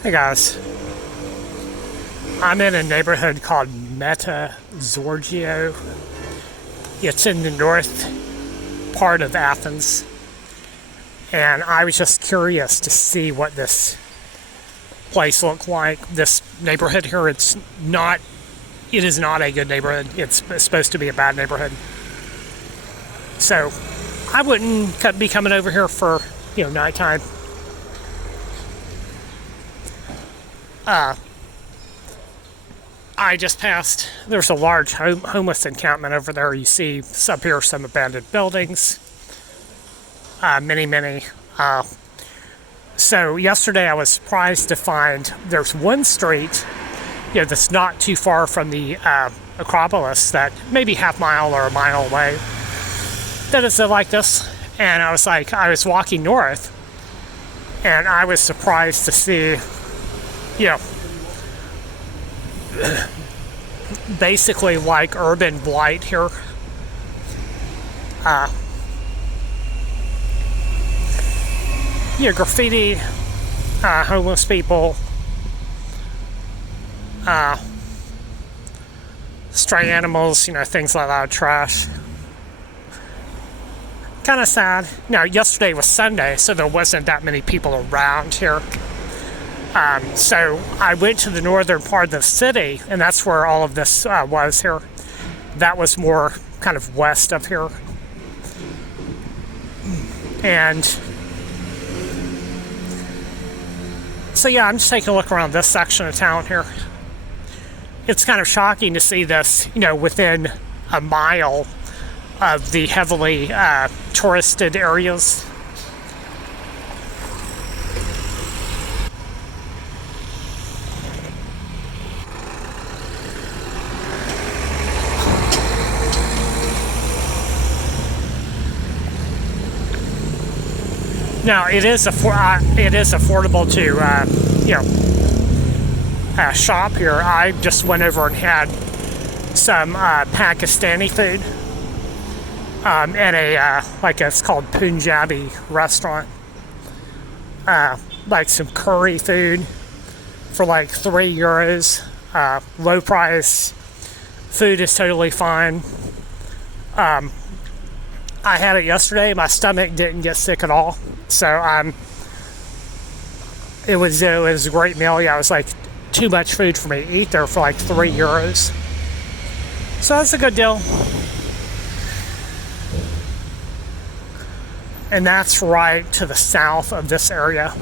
Hey guys, I'm in a neighborhood called Meta Zorgio. It's in the north part of Athens, and I was just curious to see what this place looked like. This neighborhood here, it is not a good neighborhood. It's supposed to be a bad neighborhood. So I wouldn't be coming over here for, nighttime. I just passed, there's a large homeless encampment over there. You see up here some abandoned buildings, many. So yesterday I was surprised to find there's one street, that's not too far from the Acropolis, that maybe half mile or a mile away, that is like this. And I was walking north, and I was surprised to see, basically like urban blight here. Graffiti, homeless people, stray animals, things like that, trash. Kind of sad. Now, yesterday was Sunday, so there wasn't that many people around here. So I went to the northern part of the city, and that's where all of this was here. That was more kind of west of here. And so, I'm just taking a look around this section of town here. It's kind of shocking to see this, within a mile of the heavily touristed areas. Now it is affordable to shop here. I just went over and had some Pakistani food at a it's called Punjabi restaurant. Like some curry food for like €3. Low price. Food is totally fine. I had it yesterday. My stomach didn't get sick at all. So it was a great meal. Yeah, it was like too much food for me to eat there for like €3. So that's a good deal. And that's right to the south of this area.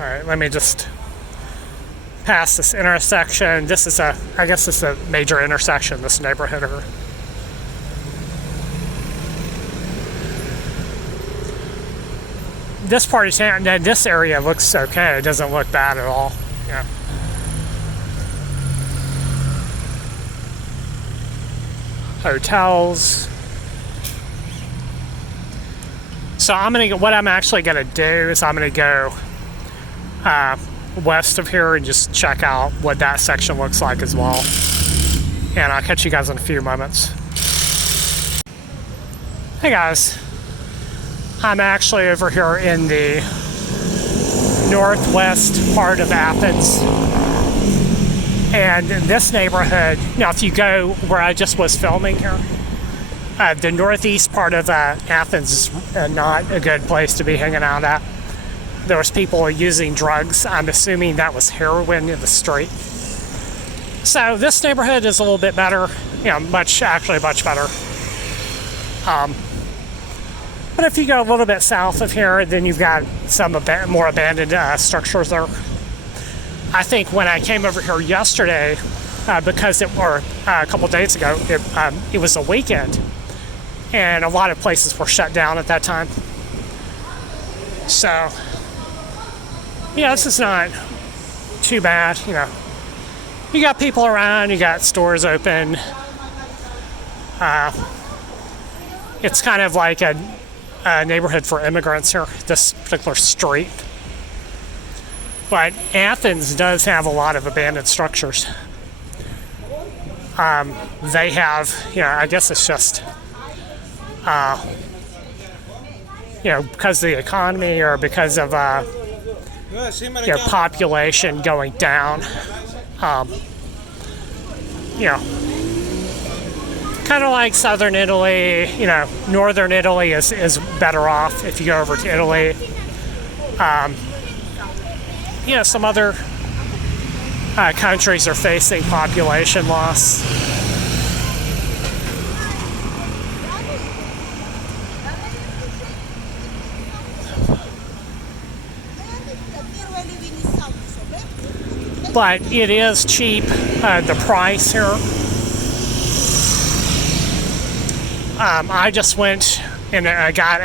All right, let me just pass this intersection. I guess this is a major intersection, this neighborhood here. This part of town, this area looks okay. It doesn't look bad at all. Yeah. Hotels. So what I'm actually gonna do is I'm gonna go west of here and just check out what that section looks like as well. And I'll catch you guys in a few moments. Hey guys, I'm actually over here in the northwest part of Athens. And in this neighborhood, now if you go where I just was filming here, the northeast part of Athens is not a good place to be hanging out at. There was people using drugs. I'm assuming that was heroin in the street. So this neighborhood is a little bit better, much better. But if you go a little bit south of here, then you've got some more abandoned structures there. I think when I came over here yesterday, because a couple days ago, it was a weekend, and a lot of places were shut down at that time. So, this is not too bad. You got people around, you got stores open. It's kind of like a neighborhood for immigrants here, this particular street. But Athens does have a lot of abandoned structures. They have, I guess it's just, because of the economy or because of, population going down. Kind of like southern Italy, northern Italy is better off if you go over to Italy. Some other countries are facing population loss. But it is cheap, the price here. I just went and I got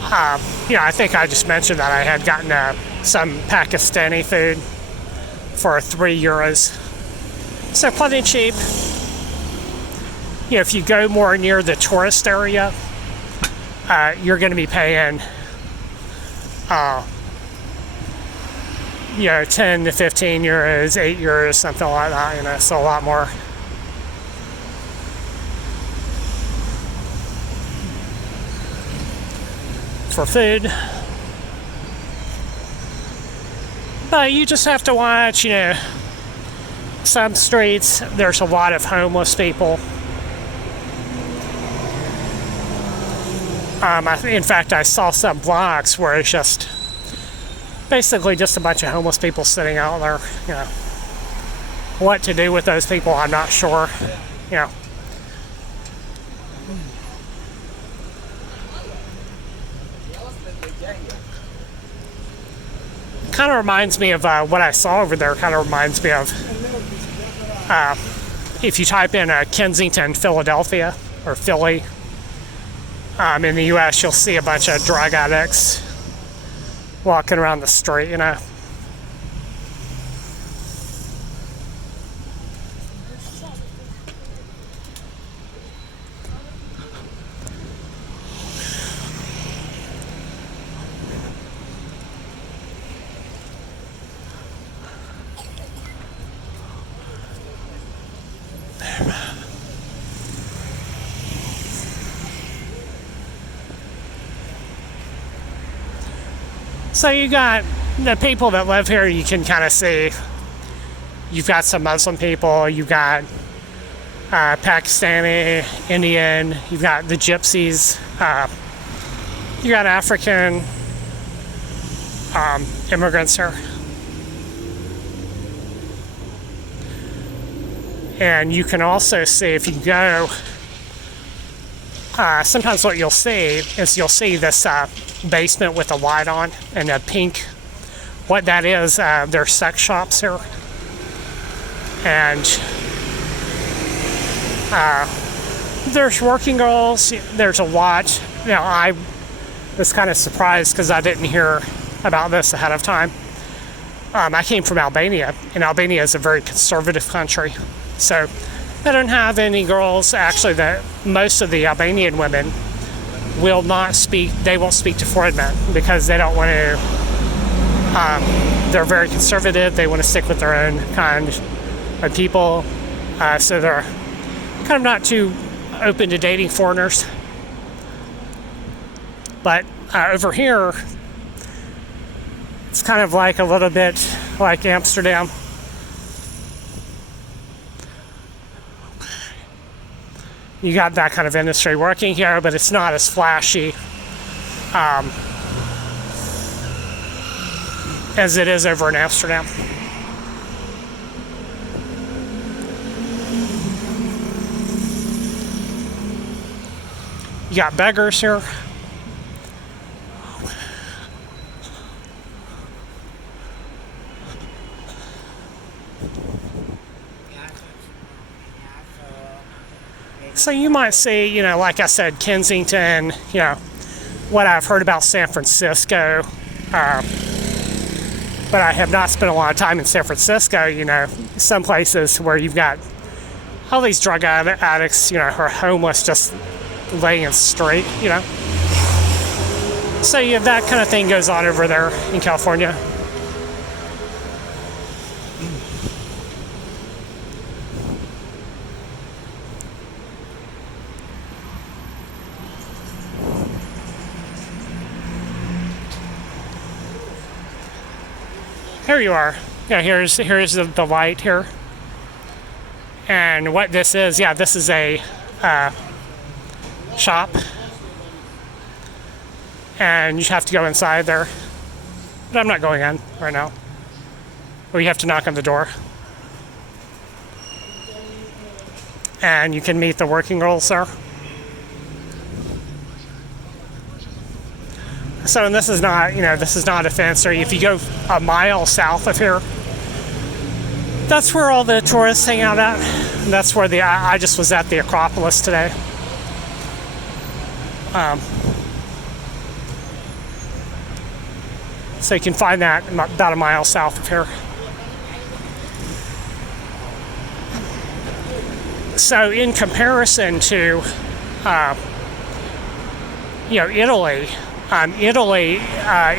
I think I just mentioned that I had gotten some Pakistani food for €3. So plenty cheap. If you go more near the tourist area, you're going to be paying 10 to 15 euros, €8, something like that, so a lot more. For food. But you just have to watch, some streets, there's a lot of homeless people. In fact, I saw some blocks where it's just basically just a bunch of homeless people sitting out there. What to do with those people, I'm not sure. Kind of reminds me of what I saw over there. Kind of reminds me of if you type in Kensington, Philadelphia, or Philly. In the U.S., you'll see a bunch of drug addicts walking around the street, So you got the people that live here, you can kind of see. You've got some Muslim people, you've got Pakistani, Indian, you've got the gypsies, you got African immigrants here. And you can also see, if you go, sometimes what you'll see is this basement with a light on and a pink. What that is, they're sex shops here. And there's working girls, there's a lot. Now, I was kind of surprised because I didn't hear about this ahead of time. I came from Albania, and Albania is a very conservative country. So they don't have any girls. Actually, most of the Albanian women will not speak, they won't speak to foreign men because they don't want to, they're very conservative. They want to stick with their own kind of people. So they're kind of not too open to dating foreigners. But over here, it's kind of like a little bit like Amsterdam. You got that kind of industry working here, but it's not as flashy as it is over in Amsterdam. You got beggars here. So you might see, like I said, Kensington, what I've heard about San Francisco, but I have not spent a lot of time in San Francisco, some places where you've got all these drug addicts, who are homeless, just laying in the street, So you have that kind of thing goes on over there in California. Here you are. Yeah, here's the light here. And what this is, yeah, this is a shop. And you have to go inside there. But I'm not going in right now. Or you have to knock on the door. And you can meet the working girls there. So, and this is not, this is not a fancy. If you go a mile south of here, that's where all the tourists hang out at. And that's where I just was at the Acropolis today. So you can find that about a mile south of here. So in comparison to, Italy,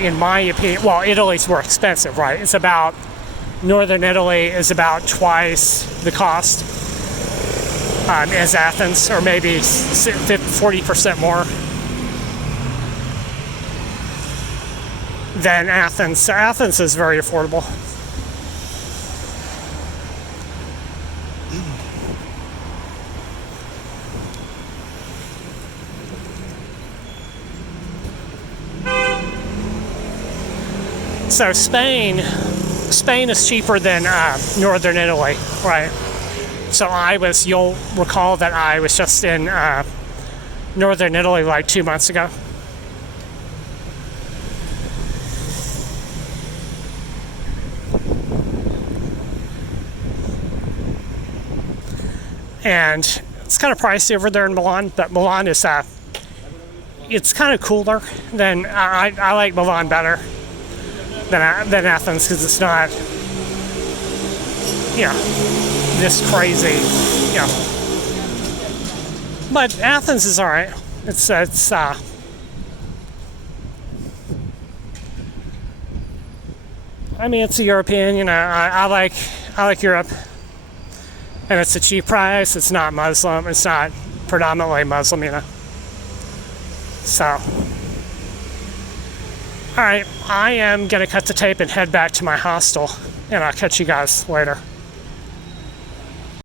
in my opinion, well, Italy's more expensive, right? It's about, northern Italy is about twice the cost as Athens, or maybe 40% more than Athens. So Athens is very affordable. So Spain is cheaper than northern Italy, right? So you'll recall that I was just in northern Italy like 2 months ago. And it's kind of pricey over there in Milan, but Milan is, it's kind of cooler than, I like Milan better than Athens, because it's not, this crazy, But Athens is all right. It's I mean, it's a European. I like Europe, and it's a cheap price. It's not Muslim. It's not predominantly Muslim. So. Alright, I am going to cut the tape and head back to my hostel, and I'll catch you guys later.